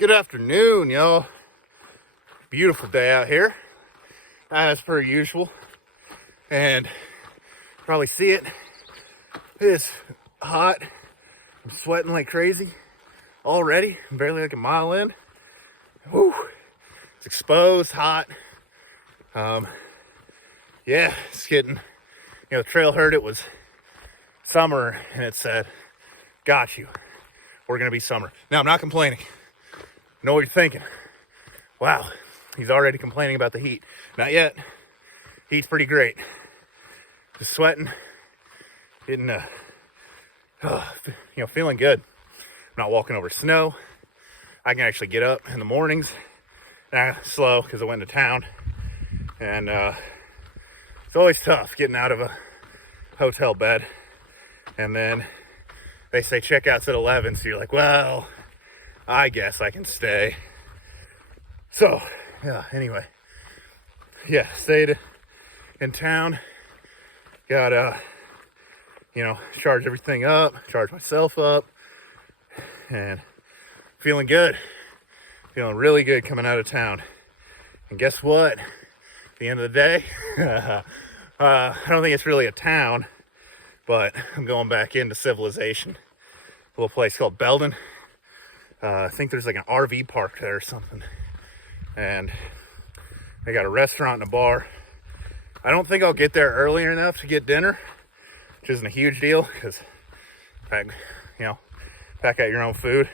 Good afternoon, y'all. Beautiful day out here, as per usual. And probably see it. It's hot. I'm sweating like crazy already. I'm barely like a mile in. Woo! It's exposed, hot. Yeah, it's getting, the trail heard it was summer and it said, got you. We're gonna be summer. Now, I'm not complaining. I know what you're thinking. Wow, he's already complaining about the heat. Not yet. Heat's pretty great. Just sweating, getting, feeling good. I'm not walking over snow. I can actually get up in the mornings. Slow because I went to town. And it's always tough getting out of a hotel bed. And then they say checkout's at 11, so you're like, well, I guess I can stay. So, anyway. Stayed in town. Got, charge everything up, charge myself up, and feeling good. Feeling really good coming out of town. And guess what? At the end of the day, I don't think it's really a town, but I'm going back into civilization. A little place called Belden. I think there's like an RV park there or something. And they got a restaurant and a bar. I don't think I'll get there early enough to get dinner, which isn't a huge deal because pack out your own food,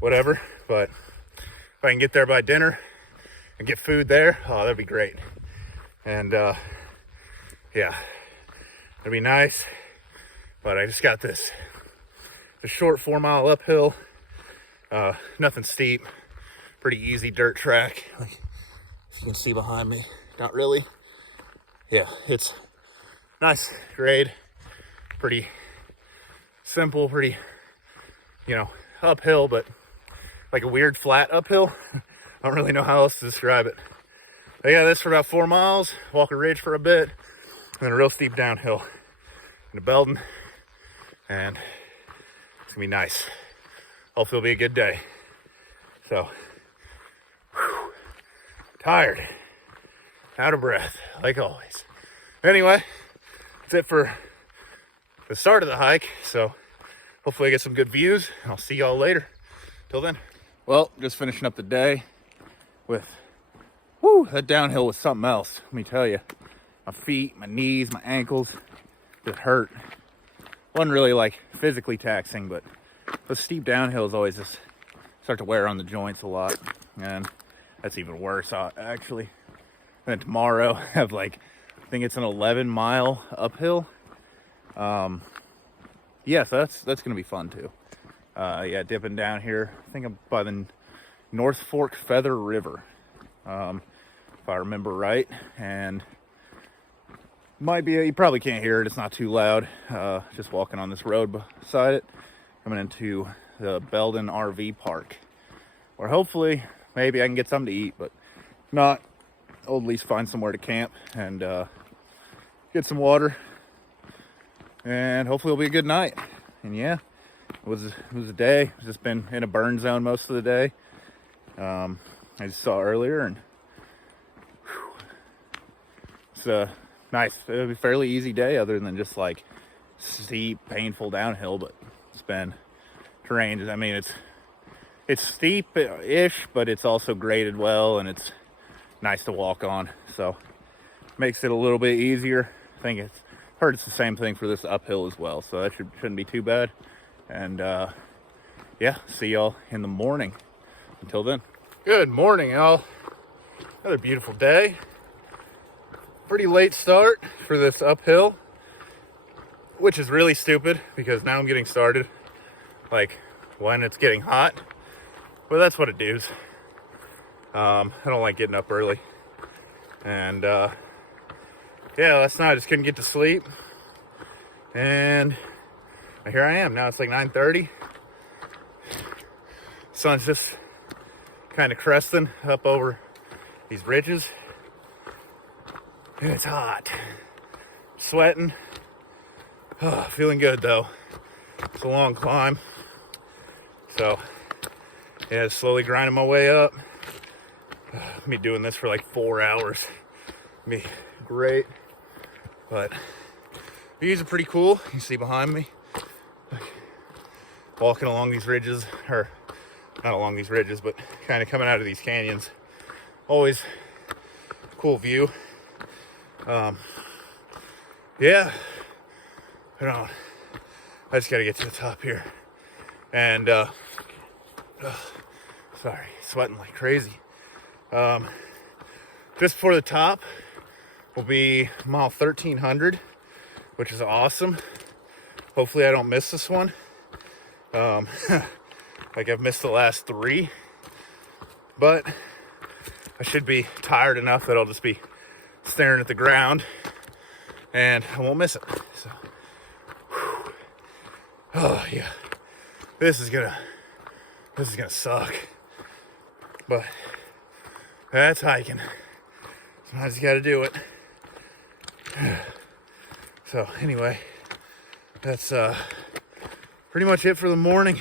whatever. But if I can get there by dinner and get food there, oh, that'd be great. And it'd be nice. But I just got the short 4-mile uphill, nothing steep, pretty easy dirt track. Like, as you can see behind me, not really. Yeah, it's nice grade, pretty simple, pretty, uphill, but like a weird flat uphill. I don't really know how else to describe it. But yeah, this for about 4 miles, walk a ridge for a bit, and then a real steep downhill into Belden, and it's gonna be nice. Hopefully it'll be a good day. So, tired, out of breath, like always. Anyway, that's it for the start of the hike. So, hopefully I get some good views. I'll see y'all later. Till then. Well, just finishing up the day with, that downhill was something else. Let me tell you, my feet, my knees, my ankles just hurt. Wasn't really like physically taxing, but the steep downhills always just start to wear on the joints a lot, and that's even worse actually. And then tomorrow I have I think it's an 11-mile uphill. So that's gonna be fun too. Dipping down here. I think I'm by the North Fork Feather River, if I remember right, and might be, you probably can't hear it, it's not too loud. Just walking on this road beside it, coming into the Belden RV park, where hopefully maybe I can get something to eat, but if not, I'll at least find somewhere to camp and get some water, and hopefully it'll be a good night. And yeah, it was a day. I've just been in a burn zone most of the day. I just saw earlier, and it's nice. It'll be a fairly easy day, other than just steep, painful downhill. But it's been terrain. I mean, it's steep-ish, but it's also graded well, and it's nice to walk on. So makes it a little bit easier. I think heard it's the same thing for this uphill as well. So that shouldn't be too bad. And see y'all in the morning. Until then. Good morning, y'all. Another beautiful day. Pretty late start for this uphill, which is really stupid because now I'm getting started when it's getting hot. But that's what it does. I don't like getting up early. And last night I just couldn't get to sleep. And here I am. Now it's 9:30. Sun's just kind of cresting up over these ridges. And it's hot. Sweating. Feeling good though. It's a long climb. So, yeah, slowly grinding my way up. Me doing this for like 4 hours. Be great. But views are pretty cool. You see behind me, walking along these ridges, or not along these ridges, but kind of coming out of these canyons. Always cool view. Yeah, I just gotta get to the top here. And sorry, sweating like crazy. Just before the top will be mile 1300, which is awesome. Hopefully I don't miss this one. Like I've missed the last 3, but I should be tired enough that I'll just be staring at the ground and I won't miss it. So, whew. Oh yeah, this is gonna suck, but that's hiking. Sometimes you gotta do it. So anyway, that's pretty much it for the morning.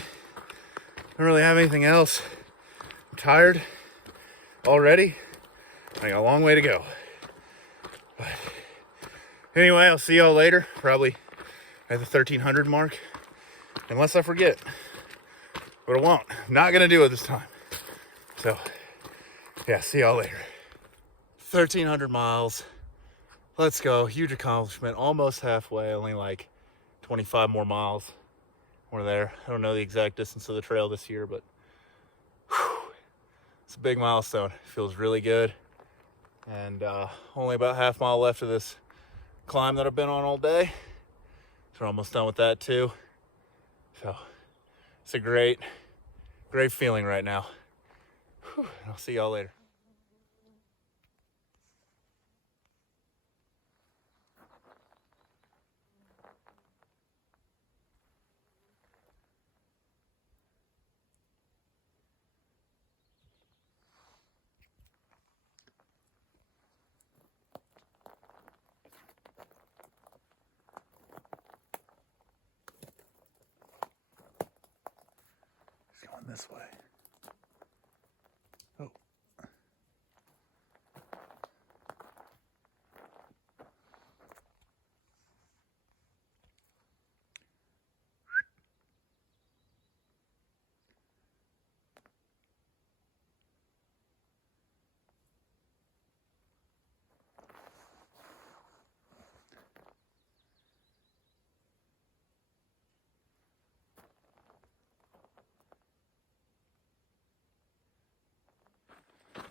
I don't really have anything else. I'm tired already. I got a long way to go. But anyway, I'll see y'all later, probably at the 1300 mark, unless I forget. But I won't. I'm not gonna do it this time. So yeah, see y'all later. 1300 miles. Let's go. Huge accomplishment. Almost halfway. Only like 25 more miles. We're there. I don't know the exact distance of the trail this year, but whew, it's a big milestone. It feels really good. And only about half mile left of this climb that I've been on all day. So we're almost done with that too. So it's a great feeling right now. Whew, I'll see y'all later. Going this way. Oh.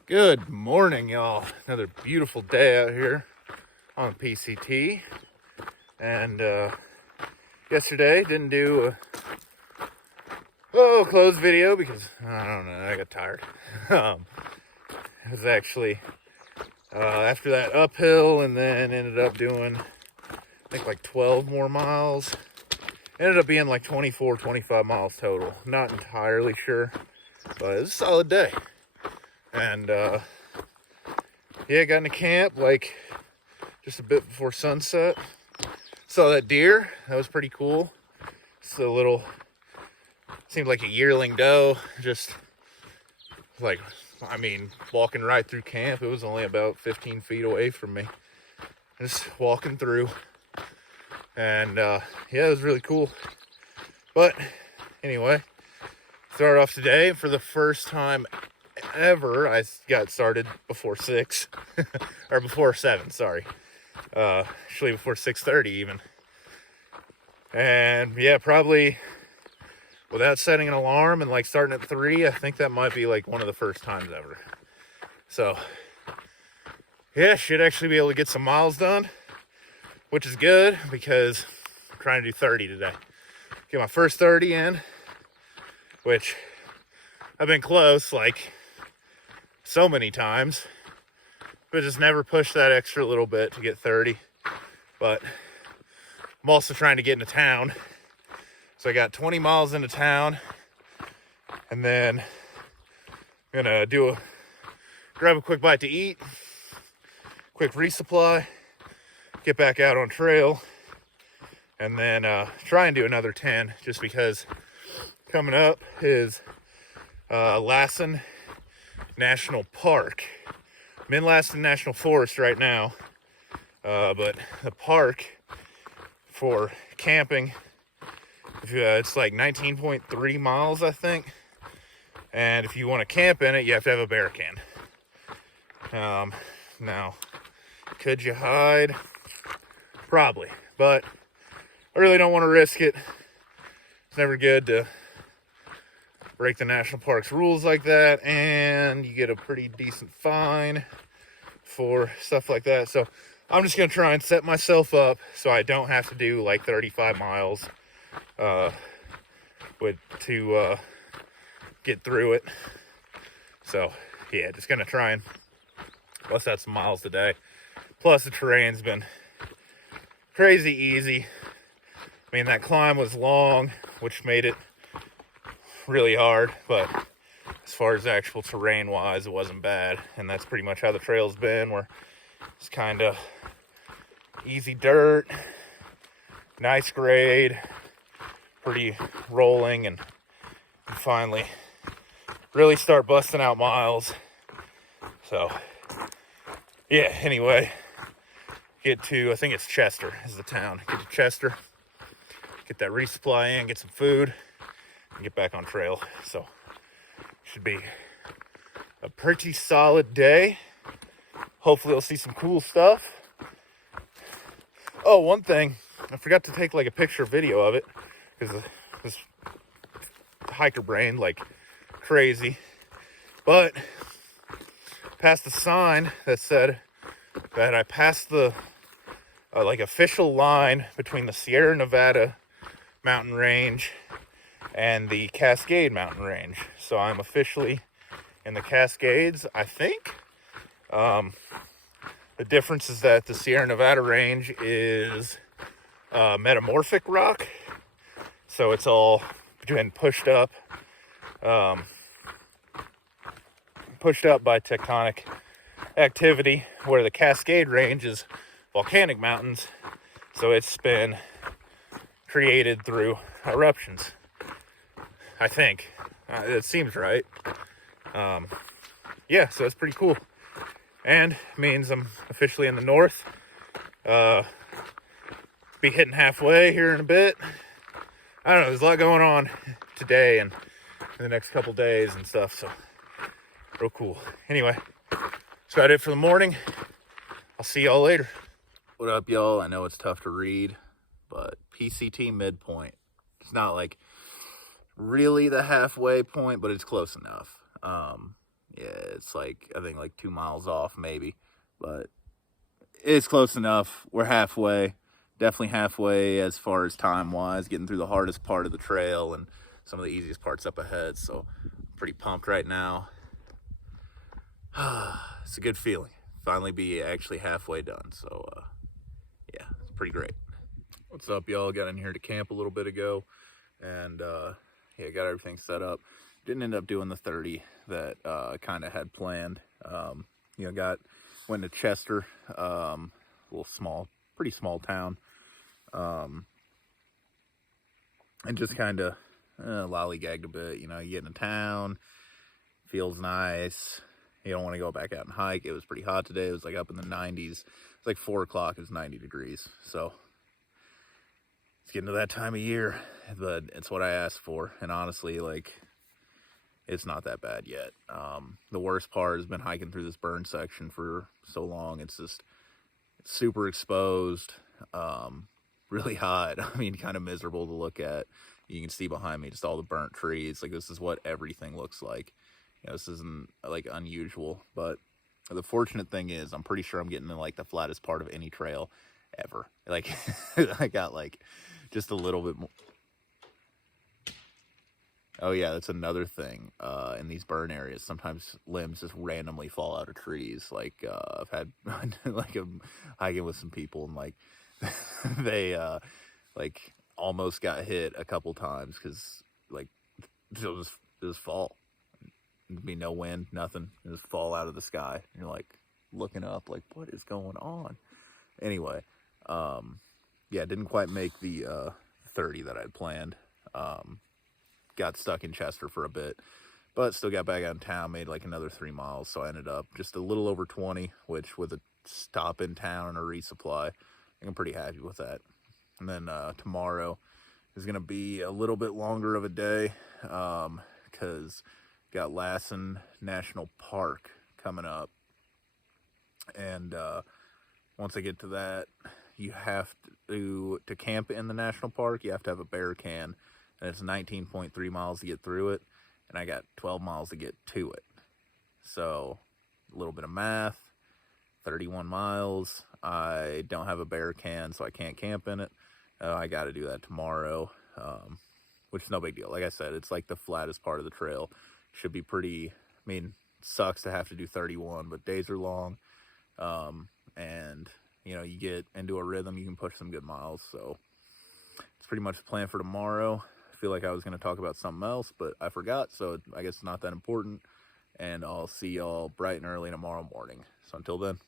Good morning, y'all. Another beautiful day out here on PCT. And yesterday didn't do a closed video because I don't know, I got tired. It was actually after that uphill, and then ended up doing I think like 12 more miles. Ended up being like 24, 25 miles total. Not entirely sure, but it was a solid day. And yeah, got into camp like just a bit before sunset. Saw that deer. That was pretty cool. It's a little, seemed like a yearling doe. Just like, I mean, walking right through camp. It was only about 15 feet away from me. Just walking through. And yeah, it was really cool. But anyway, start off today. For the first time ever, I got started before 6 or before 7, sorry. Actually before 6:30 even. And yeah, probably without setting an alarm and like starting at 3, I think that might be like one of the first times ever. So yeah, should actually be able to get some miles done, which is good because I'm trying to do 30 today. Get my first 30 in, which I've been close like so many times, but just never pushed that extra little bit to get 30. But I'm also trying to get into town. So I got 20 miles into town, and then I'm gonna grab a quick bite to eat, quick resupply, get back out on trail, and then try and do another 10, just because coming up is Lassen National Park. I'm in Lassen National Forest right now, but the park for camping, it's like 19.3 miles, I think. And if you want to camp in it, you have to have a bear can. Now, could you hide? Probably, but I really don't want to risk it. It's never good to break the national park's rules like that, and you get a pretty decent fine for stuff like that. So I'm just gonna try and set myself up so I don't have to do like 35 miles to get through it. So yeah, just gonna try and bust out some miles today. Plus the terrain's been crazy easy. I mean, that climb was long, which made it really hard, but as far as actual terrain wise, it wasn't bad. And that's pretty much how the trail's been, where it's kind of easy dirt, nice grade, pretty rolling, and you finally really start busting out miles. So yeah, anyway, get to, I think it's Chester is the town. Get to Chester, get that resupply in, get some food, and get back on trail. So should be a pretty solid day. Hopefully we'll see some cool stuff. Oh, one thing, I forgot to take like a picture video of it because this hiker brain like crazy. But passed a sign that said that I passed the like official line between the Sierra Nevada mountain range and the Cascade mountain range. So I'm officially in the Cascades, I think. The difference is that the Sierra Nevada range is metamorphic rock. So it's all been pushed up by tectonic activity, where the Cascade range is volcanic mountains. So it's been created through eruptions, I think. It seems right. Yeah, so it's pretty cool. And means I'm officially in the north. Be hitting halfway here in a bit. I don't know, there's a lot going on today and in the next couple days and stuff, so real cool. Anyway, that's about it for the morning. I'll see y'all later. What up, y'all? I know it's tough to read, but PCT midpoint. It's not like really the halfway point, but it's close enough. Yeah, it's like, I think like 2 miles off maybe, but it's close enough. We're halfway, definitely halfway as far as time wise, getting through the hardest part of the trail and some of the easiest parts up ahead. So I'm pretty pumped right now. It's a good feeling. Finally be actually halfway done. So yeah, it's pretty great. What's up, y'all? Got in here to camp a little bit ago, and yeah, got everything set up. Didn't end up doing the 30 that kind of had planned. You know, went to Chester, little small, pretty small town, and just kind of lollygagged a bit. You know, you get into town, feels nice. You don't want to go back out and hike. It was pretty hot today. It was like up in the 90s. It's like 4 o'clock. It was 90 degrees. So it's getting to that time of year, but it's what I asked for. And honestly, like, it's not that bad yet. The worst part has been hiking through this burn section for so long. It's just super exposed, really hot. I mean, kind of miserable to look at. You can see behind me just all the burnt trees. Like, this is what everything looks like. You know, this isn't like unusual, but the fortunate thing is I'm pretty sure I'm getting to like the flattest part of any trail ever. Like, I got like just a little bit more. Oh yeah, that's another thing. In these burn areas, sometimes limbs just randomly fall out of trees. Like, I've had like I'm hiking with some people, and like they like almost got hit a couple times because like they'll just fall. There'd be no wind, nothing. It just fall out of the sky. And you're like looking up, like, what is going on? Anyway, yeah, didn't quite make the 30 that I'd planned. Got stuck in Chester for a bit, but still got back out in town, made like another 3 miles. So I ended up just a little over 20, which with a stop in town and a resupply, I'm pretty happy with that. And then tomorrow is going to be a little bit longer of a day, because got Lassen National Park coming up. And once I get to that, you have to camp in the national park, you have to have a bear can, and it's 19.3 miles to get through it, and I got 12 miles to get to it. So a little bit of math, 31 miles. I don't have a bear can, so I can't camp in it. I got to do that tomorrow, which is no big deal. Like I said, it's like the flattest part of the trail. Should be pretty, I mean, sucks to have to do 31, but days are long. And you know, you get into a rhythm, you can push some good miles. So it's pretty much the plan for tomorrow. I feel like I was going to talk about something else, but I forgot, so I guess it's not that important. And I'll see y'all bright and early tomorrow morning. So until then.